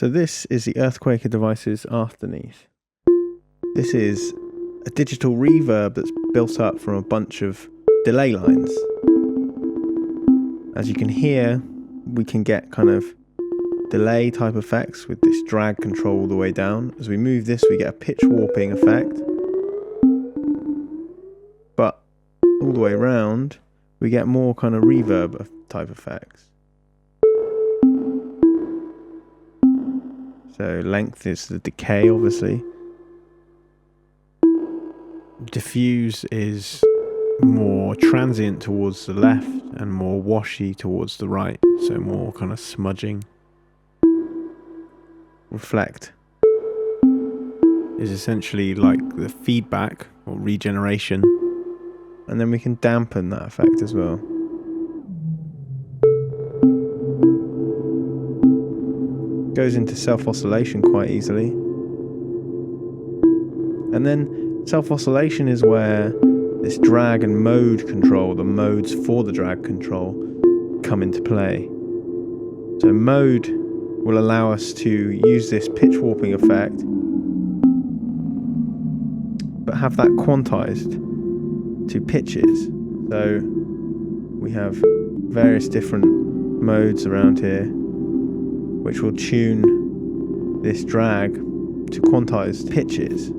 So this is the Earthquaker Devices Afterneath. This is a digital reverb that's built up from a bunch of delay lines. As you can hear, we can get kind of delay type effects with this drag control all the way down. As we move this, we get a pitch warping effect. But all the way around, we get more kind of reverb type effects. So length is the decay, obviously. Diffuse is more transient towards the left and more washy towards the right. So more kind of smudging. Reflect is essentially like the feedback or regeneration. And then we can dampen that effect as well. Goes into self-oscillation quite easily. And then self-oscillation is where this drag and mode control, the modes for the drag control, come into play. So mode will allow us to use this pitch warping effect, but have that quantized to pitches. So we have various different modes around here which will tune this drag to quantized pitches.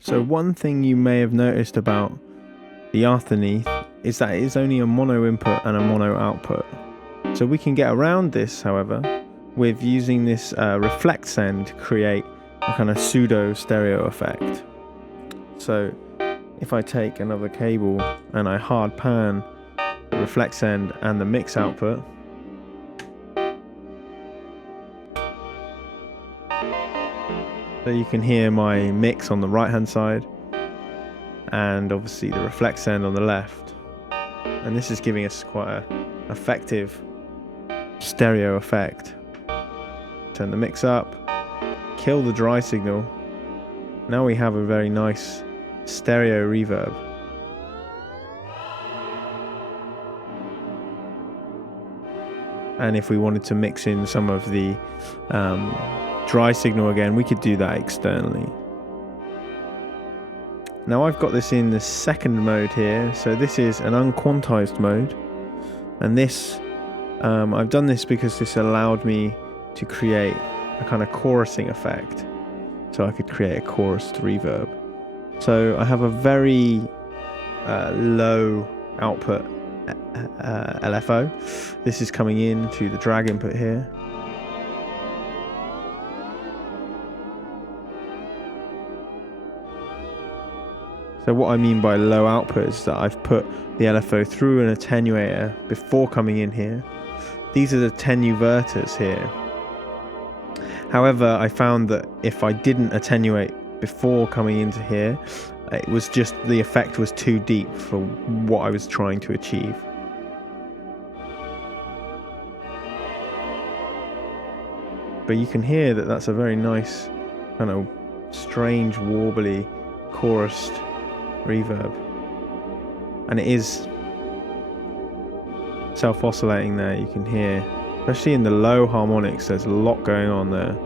So one thing you may have noticed about the Afterneath is that it is only a mono input and a mono output. So we can get around this, however, with using this reflect send to create a kind of pseudo stereo effect. So if I take another cable and I hard pan the reflect send and the mix output, so you can hear my mix on the right hand side and obviously the reflect send on the left. And this is giving us quite an effective stereo effect. Turn the mix up, kill the dry signal. Now we have a very nice stereo reverb. And if we wanted to mix in some of the dry signal again, we could do that externally. Now I've got this in the second mode here, so this is an unquantized mode, and this I've done this because this allowed me to create a kind of chorusing effect, so I could create a chorused reverb. So I have a very low output LFO. This is coming in to the drag input here. So what I mean by low output is that I've put the LFO through an attenuator before coming in here. These are the attenuverters here. However, I found that if I didn't attenuate before coming into here, it was just, the effect was too deep for what I was trying to achieve. But you can hear that that's a very nice, kind of strange, warbly, chorused reverb. And it is self-oscillating there, you can hear. Especially in the low harmonics, there's a lot going on there.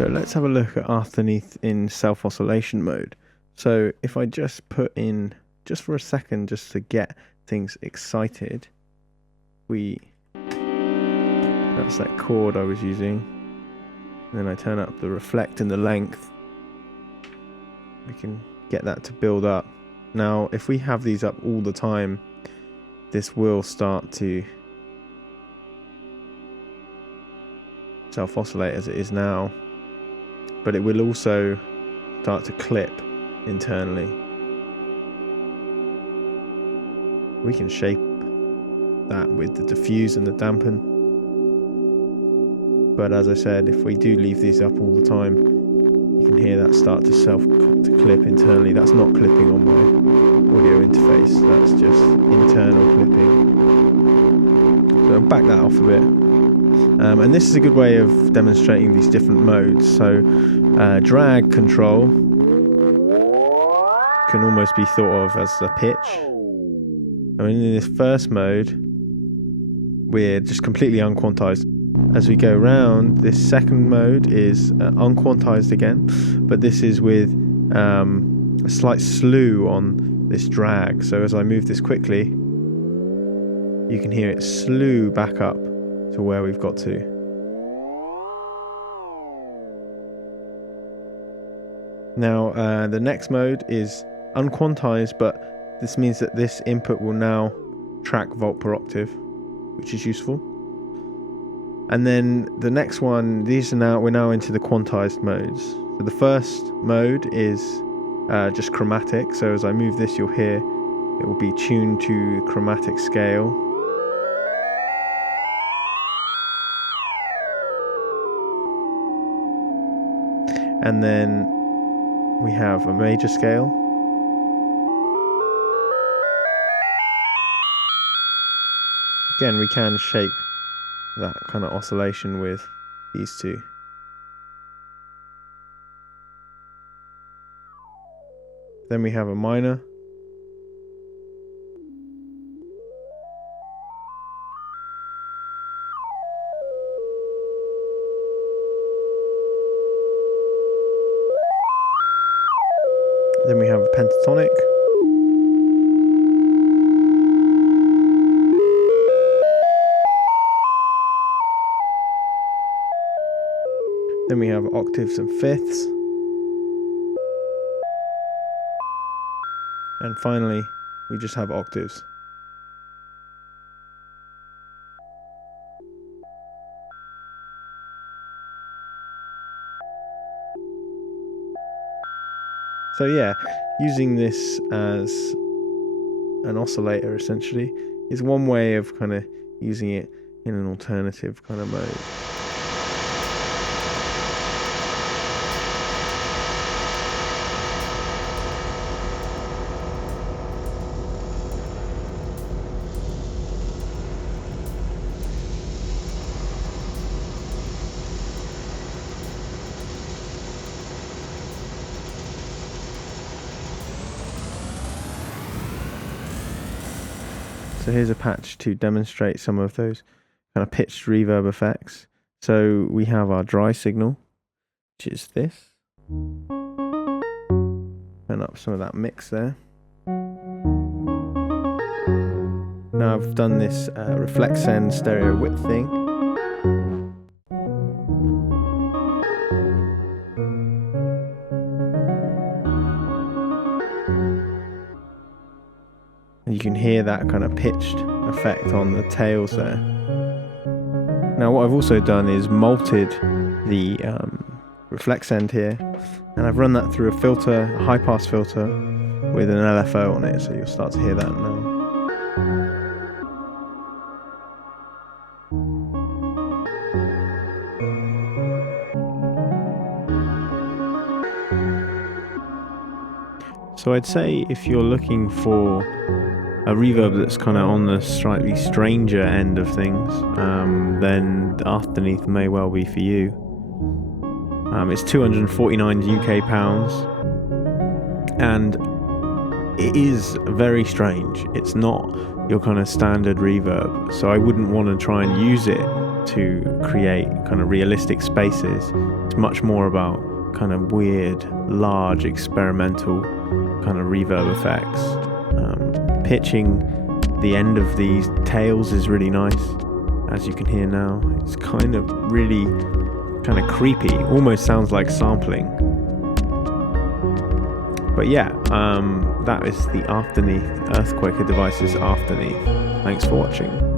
So let's have a look at Afterneath in self-oscillation mode. So if I just put in, just for a second, just to get things excited, that's that chord I was using. And then I turn up the reflect and the length. We can get that to build up. Now, if we have these up all the time, this will start to self-oscillate as it is now, but it will also start to clip internally. We can shape that with the diffuse and the dampen, but as I said, if we do leave these up all the time, you can hear that start to clip internally. That's not clipping on my audio interface, that's just internal clipping. So I'll back that off a bit. And this is a good way of demonstrating these different modes. So drag control can almost be thought of as a pitch. I mean, in this first mode, we're just completely unquantized. As we go around, this second mode is unquantized again, but this is with a slight slew on this drag. So as I move this quickly, you can hear it slew back up to where we've got to. Now the next mode is unquantized, but this means that this input will now track volt per octave, which is useful. And then the next one, we're now into the quantized modes. So the first mode is just chromatic. So as I move this, you'll hear it will be tuned to chromatic scale. And then we have a major scale. Again, we can shape that kind of oscillation with these two. Then we have a minor. Then we have a pentatonic. Then we have octaves and fifths. And finally, we just have octaves. So yeah, using this as an oscillator essentially is one way of kind of using it in an alternative kind of mode. So here's a patch to demonstrate some of those kind of pitched reverb effects. So we have our dry signal, which is this. Turn up some of that mix there. Now I've done this reflect send stereo width thing. You can hear that kind of pitched effect on the tails there. Now what I've also done is malted the reflect send here, and I've run that through a filter, a high pass filter with an LFO on it, so you'll start to hear that now. So I'd say if you're looking for a reverb that's kind of on the slightly stranger end of things, then Afterneath may well be for you. It's 249 UK pounds, and it is very strange. It's not your kind of standard reverb, so I wouldn't want to try and use it to create kind of realistic spaces, It's much more about kind of weird, large, experimental kind of reverb effects. Pitching the end of these tails is really nice, as you can hear now. It's kind of really kind of creepy, almost sounds like sampling. But yeah, that is the Afterneath Earthquaker Devices Afterneath. Thanks for watching.